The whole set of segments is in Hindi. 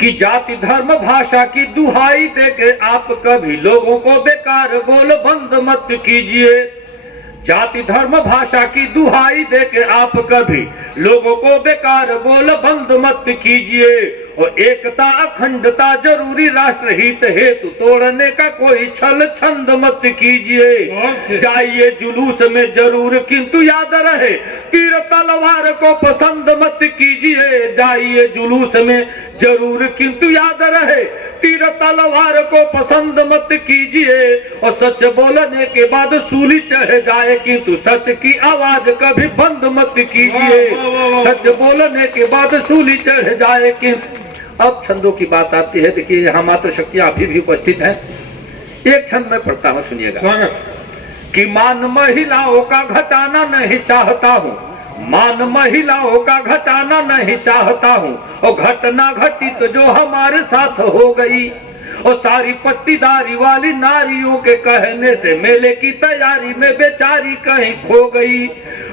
कि जाति धर्म भाषा की दुहाई देके आप कभी लोगों को बेकार बोल बंद मत कीजिए। जाति धर्म भाषा की दुहाई देके आप कभी लोगों को बेकार बोल बंद मत कीजिए। और एकता अखंडता जरूरी राष्ट्र हित हेतु तोड़ने का कोई छल छंद मत कीजिए। जाइए जुलूस में जरूर किंतु याद रहे तीर तलवार को पसंद मत कीजिए। जाइए जुलूस में जरूर किंतु याद रहे तीर तलवार को पसंद मत कीजिए। और सच बोलने के बाद सूली चढ़ जाए किंतु सच की आवाज कभी बंद मत कीजिए। सच बोलने के बाद सूली चढ़ जाए किंतु। अब छंदों की बात आती है। देखिए यहाँ मात्र शक्तियां अभी भी उपस्थित हैं। एक छंद में पढ़ता हूँ, सुनिएगा। कि मान महिलाओं का घटाना नहीं चाहता हूँ, मान महिलाओं का घटाना नहीं चाहता हूँ। और घटना घटित जो हमारे साथ हो गई। और सारी पट्टीदारी वाली नारियों के कहने से मेले की तैयारी में बेचारी कहीं खो गई।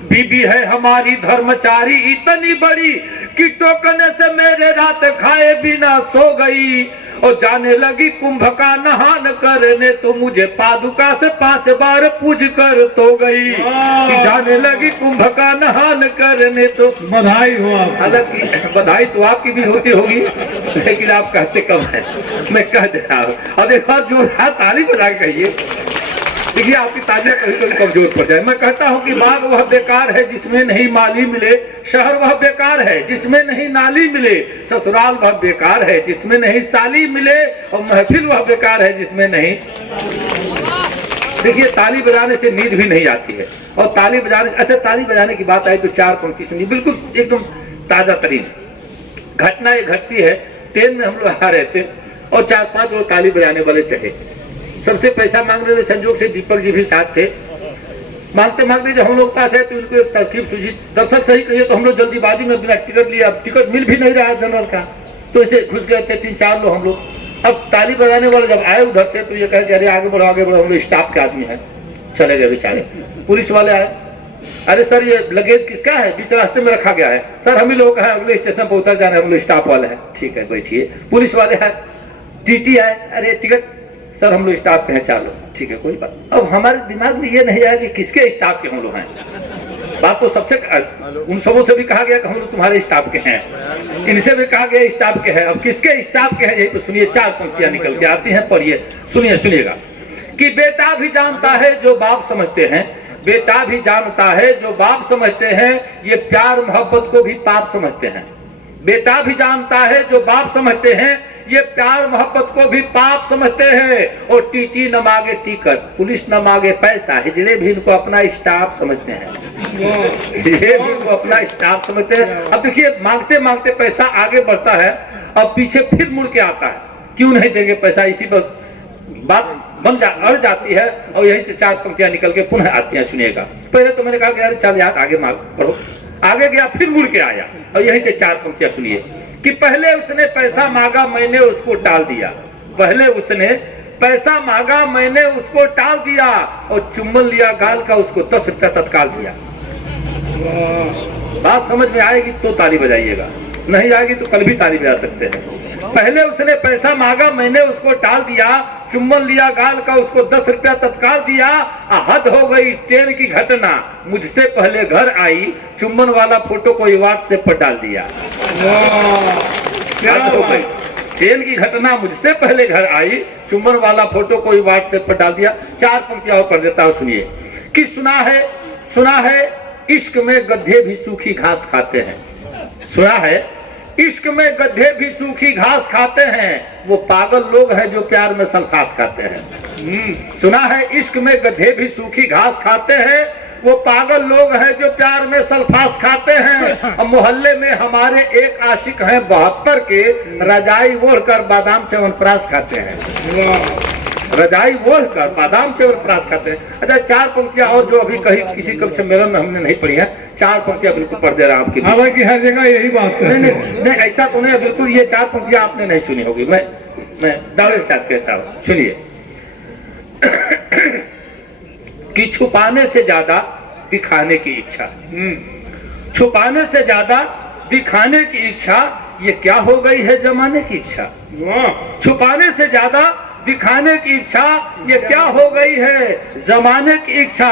बीबी है हमारी धर्मचारी इतनी बड़ी कि टोकने से मेरे रात खाए बिना सो गई। और जाने लगी कुंभ का नहान करने तो मुझे पादुका से 5 बार पूज कर तो गई। जाने लगी कुंभ का नहान करने तो। बधाई हो आप। हालांकि बधाई तो आपकी भी होती होगी लेकिन आप कहते कम है, मैं कह दे रहा हूँ। अब एक बार जो ताली बजा के कहिए। देखिए आपकी तालियां कहीं कभी कमजोर पड़ जाए। मैं कहता हूँ कि बाग वह बेकार है जिसमें नहीं माली मिले, शहर वह बेकार है जिसमें नहीं नाली मिले, ससुराल वह बेकार है जिसमें नहीं साली मिले, और महफिल वह बेकार है जिसमें नहीं। देखिए ताली बजाने से नींद भी नहीं आती है। और ताली बजाने, अच्छा ताली बजाने की बात आई तो 4 पंक्ति सुनिए, बिल्कुल एकदम ताजा तरीन घटना ये घटती है। ट्रेन में हम लोग आ रहे थे और 4-5 लोग ताली बजाने वाले चढ़े। सबसे पैसा मांग रहे थे, संजोग से दीपक जी भी साथ थे। मांगते मांगते जब हम लोग पास है तो उनको एक तरकीब सूझी। दर्शक सही कहिए तो हम लोग जल्दीबाजी में बिना टिकट लिया, अब टिकट मिल भी नहीं रहा है जनरल का, तो इसे घुस गए थे 3-4 लोग हम लोग। अब ताली बजाने वाले जब आए उधर से तो ये कहे कि अरे आगे बढ़ो आगे बढ़ो, हम लोग स्टाफ के आदमी है। चले गए बेचारे। पुलिस वाले आए, अरे सर ये लगेज किसका है, बीच रास्ते में रखा गया है। सर हम ही लोग है, अगले स्टेशन पर उतर जाना है, हम लोग स्टाफ वाले हैं। ठीक है बैठिए। पुलिस वाले हैं, टीटी आए, अरे टिकट सर हम लोग स्टाफ के हैं, चलो ठीक है कोई बात। अब हमारे दिमाग में ये नहीं आया कि किसके स्टाफ के हम लोग हैं। बात तो सबसे उन सबों से भी कहा गया कि हम लोग तुम्हारे स्टाफ के हैं, इनसे भी कहा गया स्टाफ के हैं। अब किसके स्टाफ के हैं यही तो सुनिए। 4 पंक्तियां निकल के आती हैं, पढ़िए सुनिए सुनिएगा। कि बेटा भी जानता है जो बाप समझते हैं, बेटा भी जानता है जो बाप समझते हैं, ये प्यार मोहब्बत को भी पाप समझते हैं। बेटा भी जानता है जो बाप समझते हैं, ये प्यार मोहब्बत को भी पाप समझते हैं। और टीटी न मांगे टिकट, पुलिस न मांगे पैसा, हिजड़े भी इनको अपना स्टाफ समझते हैं। हिजड़े भी इनको अपना स्टाफ समझते हैं। अब देखिए मांगते मांगते पैसा आगे बढ़ता है, अब पीछे फिर मुड़ के आता है, क्यों नहीं देंगे पैसा। इसी पर बात अड़ जाती है और यहीं से 4 पंक्तियां निकल के पुनः आती हैं, सुनिएगा। पहले तो मैंने कहा कि यार चल यार आगे मांग पढ़ो, आगे गया फिर मुड़ के आया और यहीं से 4 पंक्तियां सुनिए। कि पहले उसने पैसा मांगा मैंने उसको टाल दिया, पहले उसने पैसा मांगा मैंने उसको टाल दिया, और चुम्बन लिया गाल का उसको 10 रुपया तत्काल दिया। बात समझ में आएगी तो ताली बजाइएगा, नहीं आएगी तो कल भी ताली बजा सकते हैं। पहले उसने पैसा मांगा मैंने उसको टाल दिया, चुम्बन लिया गाल का उसको 10 रुपया तत्काल दिया। हद हो गई ट्रेन की घटना, मुझसे पहले घर आई, चुम्बन वाला फोटो को व्हाट्सएप पर डाल दिया। हद हो गई ट्रेन की घटना, मुझसे पहले घर आई, चुम्बन वाला फोटो को व्हाट्सएप पर डाल दिया। 4 पंक्तियां और पढ़ देता हूं, सुनिए। कि सुना है इश्क में गधे भी सूखी घास खाते हैं, सुना है इश्क में गधे भी सूखी घास खाते हैं, वो पागल लोग हैं जो प्यार में सल्फास खाते हैं। सुना है इश्क में गधे भी सूखी घास खाते हैं, वो पागल लोग हैं जो प्यार में सल्फास खाते हैं। और मोहल्ले में हमारे एक आशिक हैं 72 के, रजाई ओढ़कर बादाम च्यवनप्राश खाते हैं। रजाई ओढ़कर बादाम च्यवनप्राश खाते हैं। अच्छा 4 पंक्तियां और जो अभी कहीं किसी कभी सम्मेलन में हमने नहीं पढ़ी है, 4 पंक्तियां बिल्कुल पढ़ दे रहा हूं आपकी। हालांकि हर जगह यही बात है। नहीं ऐसा तो नहीं, बिल्कुल ये 4 पंक्तियां आपने नहीं सुनी होगी, मैं दावे के साथ कहता हूं, सुनिए। कि छुपाने से ज्यादा दिखाने की इच्छा, छुपाने से ज्यादा दिखाने की इच्छा, ये क्या हो गई है जमाने की इच्छा। वाह छुपाने से ज्यादा दिखाने की इच्छा, ये क्या हो गई है जमाने की इच्छा।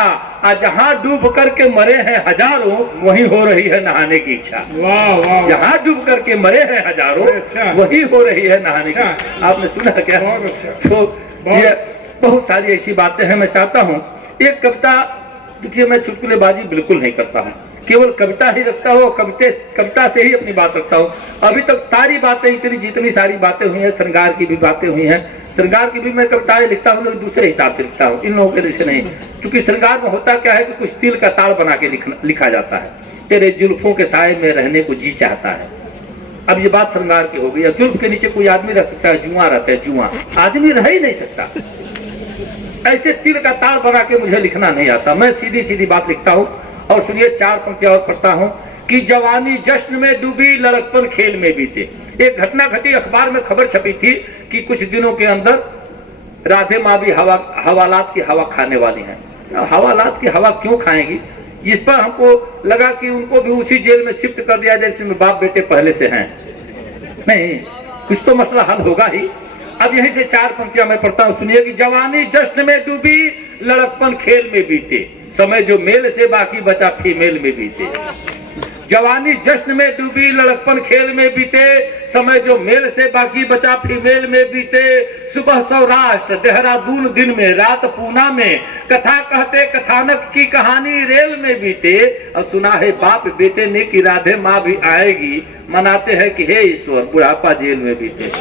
जहां डूब करके मरे हैं हजारों, वहीं हो रही है नहाने की इच्छा। वाह वाह जहां डूब करके मरे हैं हजारों, अच्छा। वही हो रही है नहाने की। अच्छा। आपने सुना क्या? बहुत अच्छा। तो ये बहुत सारी ऐसी बातें हैं। मैं चाहता हूँ एक कविता, देखिए मैं चुटकुलेबाजी बिल्कुल नहीं करता हूँ, केवल कविता ही रखता हूँ, कविता से ही अपनी बात रखता हूँ। अभी तक सारी बातें इतनी जितनी सारी बातें हुई हैं, श्रृंगार की भी बातें हुई हैं, श्रृंगार की भी मैं कविताएं लिखता हूँ, लेकिन दूसरे हिसाब से लिखता हूँ, इन लोगों के जैसे नहीं। क्योंकि श्रृंगार में होता क्या है कि कुछ तिल का ताड़ बना के लिखा जाता है, तेरे जुल्फों के साए में रहने को जी चाहता है। अब ये बात श्रृंगार की हो गई। जुल्फ के नीचे कोई आदमी रह सकता है? जुआ रहता है, जुआ आदमी रह ही नहीं सकता। ऐसे तिल का ताड़ बना के मुझे लिखना नहीं आता, मैं सीधी सीधी बात लिखता हूँ। और सुनिए 4 पंक्तियां और पढ़ता हूँ कि जवानी जश्न में डूबी, लड़कपन खेल में बीते। एक घटना घटी, अखबार में खबर छपी थी कि कुछ दिनों के अंदर राधे माँ भी हवालात की हवा खाने वाली हैं। हवालात की हवा क्यों खाएंगी? इस पर हमको लगा कि उनको भी उसी जेल में शिफ्ट कर दिया जाए जिसमें बाप बेटे पहले से हैं। नहीं, कुछ तो मसला हल होगा ही। अब यहीं से 4 पंक्तियां मैं पढ़ता हूं, सुनिए कि जवानी जश्न में डूबी, लड़कपन खेल में बीते, समय जो मेल से बाकी बचा फीमेल में बीते। जवानी जश्न में डूबी, लड़कपन खेल में बीते, समय जो मेल से बाकी बचा फीमेल में बीते। सुबह सौराष्ट्र, देहरादून दिन में, रात पूना में, कथा कहते कथानक की कहानी रेल में बीते। और सुना है बाप बेटे ने कि राधे माँ भी आएगी, मनाते हैं कि हे ईश्वर बुढ़ापा जेल में बीते।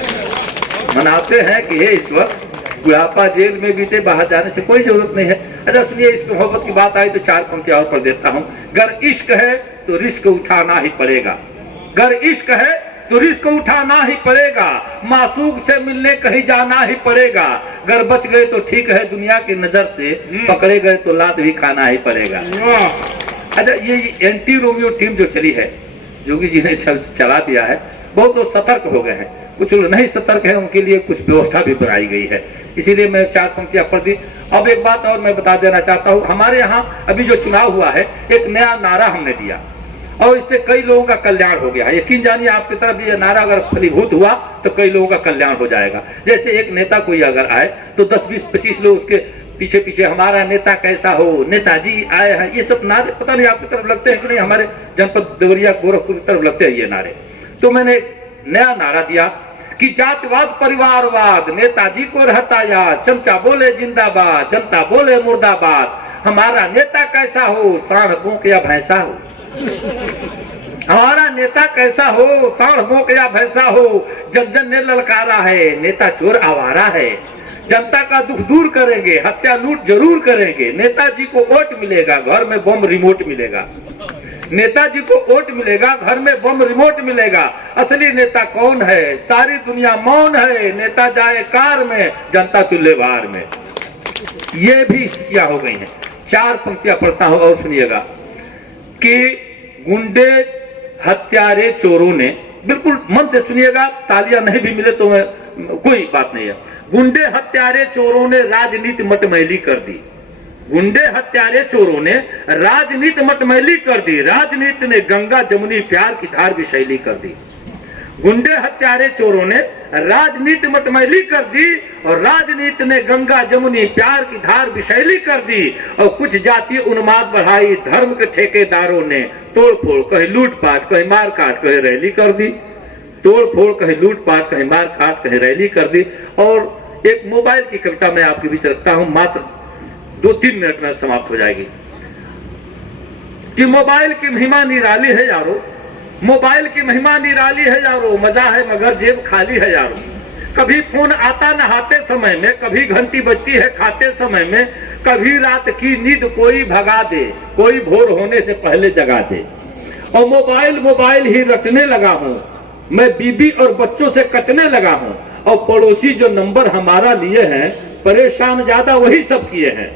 मनाते हैं कि हे ईश्वर बुढ़ापा जेल में बीते, बाहर जाने से कोई जरूरत नहीं है। अच्छा सुनिए, इस मोहब्बत की बात आई तो 4 पंक्तियां और पढ़ देता हूँ। गर इश्क है तो रिस्क उठाना ही पड़ेगा, गर इश्क है तो रिस्क उठाना ही पड़ेगा, मासूक से मिलने कहीं जाना ही पड़ेगा। गर बच गए तो ठीक है दुनिया की नजर से, पकड़े गए तो लात भी खाना ही पड़ेगा। अच्छा ये एंटी रोमियो टीम जो चली है, योगी जी ने चला दिया है, बहुत लोग सतर्क हो गए हैं, कुछ लोग नहीं सतर्क है, उनके लिए कुछ व्यवस्था भी बनाई गई है। इसीलिए मैं 4 पंक्तियां पढ़ दी। अब एक बात और मैं बता देना चाहता हूँ, हमारे यहाँ अभी जो चुनाव हुआ है, एक नया नारा हमने दिया और इससे कई लोगों का कल्याण हो गया है। यकीन जानिए आपकी तरफ ये नारा अगर फलीभूत हुआ तो कई लोगों का कल्याण हो जाएगा। जैसे एक नेता कोई अगर आए तो 10, 20, 25 लोग उसके पीछे पीछे हमारा नेता कैसा हो, नेताजी आए हैं, ये सब नारे पता नहीं आपकी तरफ लगते हैं कि नहीं, हमारे जनपद देवरिया गोरखपुर की तरफ लगते हैं ये नारे। तो मैंने नया नारा दिया कि जातिवाद परिवारवाद नेताजी को रहता याद, चमचा बोले जिंदाबाद, जनता बोले मुर्दाबाद, हमारा नेता कैसा हो, सांड भोंक या भैंसा हो। हमारा नेता कैसा हो, सांड भोंक या भैंसा हो, जन जन ने ललकारा है, नेता चोर आवारा है, जनता का दुख दूर करेंगे, हत्या लूट जरूर करेंगे, नेताजी को वोट मिलेगा, घर में बम रिमोट मिलेगा। नेताजी को वोट मिलेगा, घर में बम रिमोट मिलेगा। असली नेता कौन है, सारी दुनिया मौन है, नेता जाए कार में, जनता तुल्य बार में। ये भी स्थितियां हो गई हैं। 4 पंक्तियां पढ़ता हूं और सुनिएगा कि गुंडे हत्यारे चोरों ने, बिल्कुल मन से सुनिएगा, तालियां नहीं भी मिले तो कोई बात नहीं है। गुंडे हत्यारे चोरों ने राजनीति मटमैली कर दी, गुंडे हत्यारे चोरों ने राजनीति मटमैली कर दी, राजनीति ने गंगा जमुनी प्यार की धार भी शैली कर दी। गुंडे हत्यारे चोरों ने राजनीति मटमैली कर दी और राजनीति ने गंगा जमुनी प्यार की धार विशैली कर दी। और कुछ जातीय उन्माद बढ़ाई धर्म के ठेकेदारों ने, तोड़ फोड़ कहीं लूटपाट कहीं मारकाट कहीं रैली कर दी, तोड़ फोड़ कहीं लूटपाट कहीं मारकाट कहीं रैली कर दी। और एक मोबाइल की कविता मैं आपके बीच रखता हूं, मात्र 2-3 मिनट में समाप्त हो जाएगी। कि मोबाइल की महिमा निराली है यारो, मोबाइल की महिमा निराली है यारो, मजा है मगर जेब खाली है यारो। कभी फोन आता नहाते समय में, कभी घंटी बजती है खाते समय में, कभी रात की नींद कोई भगा दे, कोई भोर होने से पहले जगा दे। और मोबाइल मोबाइल ही रटने लगा हूं, मैं बीबी और बच्चों से कटने लगा हूं। और पड़ोसी जो नंबर हमारा लिए हैं, परेशान ज्यादा वही सब किए हैं।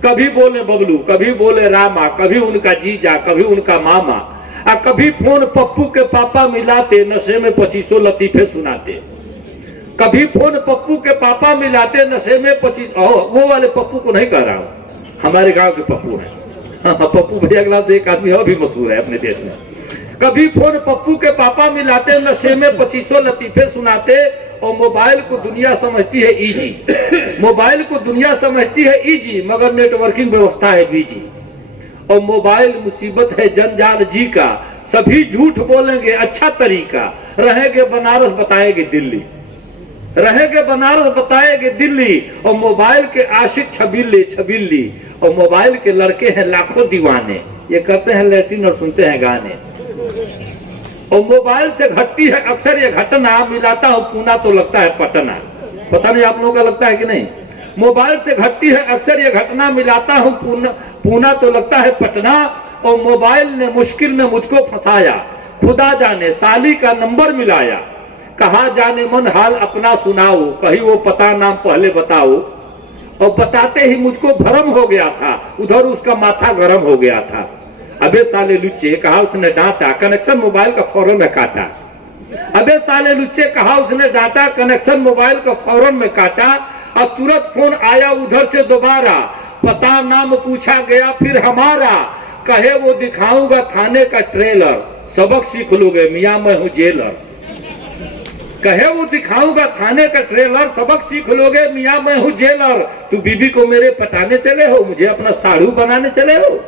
कभी बोले बबलू, कभी बोले रामा, कभी उनका जीजा, कभी उनका मामा, कभी फोन पप्पू के पापा मिलाते, नशे में 2500 लतीफे सुनाते। कभी फोन पप्पू के पापा मिलाते, नशे में 25, वो वाले पप्पू को नहीं कह रहा हूं, हमारे गांव के पप्पू हैं। हाँ, पप्पू भैया के नाम से एक आदमी और भी मशहूर है अपने देश में। कभी फोन पप्पू के पापा मिलाते, नशे में 2500 लतीफे सुनाते। और मोबाइल को दुनिया समझती है इजी, मोबाइल को दुनिया समझती है इजी, मगर नेटवर्किंग व्यवस्था है बीजी। और मोबाइल मुसीबत है जंजाल जी का, सभी झूठ बोलेंगे अच्छा तरीका, रहेंगे बनारस बताएंगे दिल्ली, रहेंगे बनारस बताएंगे दिल्ली। और मोबाइल के आशिक छबीली छबीली, और मोबाइल के लड़के हैं लाखों दीवाने, ये करते हैं लैट्रिन और सुनते हैं गाने। और मोबाइल से घटती है अक्सर ये घटना, मिलाता हूं पूना तो लगता है पटना, पता नहीं आप लोगों का लगता है कि नहीं। मोबाइल से घटती है अक्सर ये घटना, मिलाता हूं पूना तो लगता है पटना। और मोबाइल ने मुश्किल में मुझको फंसाया, खुदा जाने साली का नंबर मिलाया। कहा जाने मन हाल अपना सुनाओ, कहीं वो पता नाम पहले बताओ। और बताते ही मुझको भरम हो गया था, उधर उसका माथा गरम हो गया था। अबे साले लुच्चे, कहा उसने डांटा, कनेक्शन मोबाइल का फौरन में काटा। अबे साले लुच्चे, कहा उसने डांटा, कनेक्शन मोबाइल का फौरन में काटा। और तुरंत फोन आया उधर से दोबारा, पता नाम पूछा गया फिर हमारा। कहे वो दिखाऊंगा थाने का ट्रेलर, सबक सीख लोगे मियां मैं हूं जेलर। कहे वो दिखाऊंगा थाने का ट्रेलर, सबक सीख लोगे मियां मैं हूं जेलर। तू बीबी को मेरे पटाने चले हो, मुझे अपना साड़ू बनाने चले हो।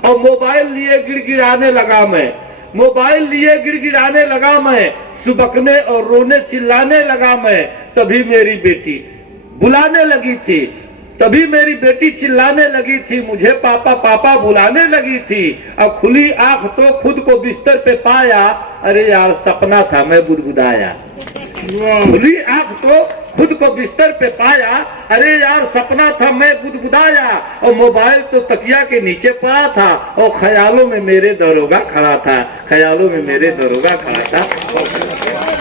और मोबाइल लिए गिड़गिड़ाने लगा मैं, मोबाइल लिए गिड़गिड़ाने लगा मैं, सुबकने और रोने चिल्लाने लगा मैं। तभी मेरी बेटी बुलाने लगी थी, तभी मेरी बेटी चिल्लाने लगी थी, मुझे पापा पापा बुलाने लगी थी। अब खुली आंख तो खुद को बिस्तर पे पाया, अरे यार सपना था मैं गुदगुदाया। खुली आंख तो खुद को बिस्तर पे पाया, अरे यार सपना था मैं गुदगुदाया। और मोबाइल तो तकिया के नीचे पड़ा था, और ख्यालों में मेरे दरोगा खड़ा था, ख्यालों में मेरे दरोगा खड़ा था।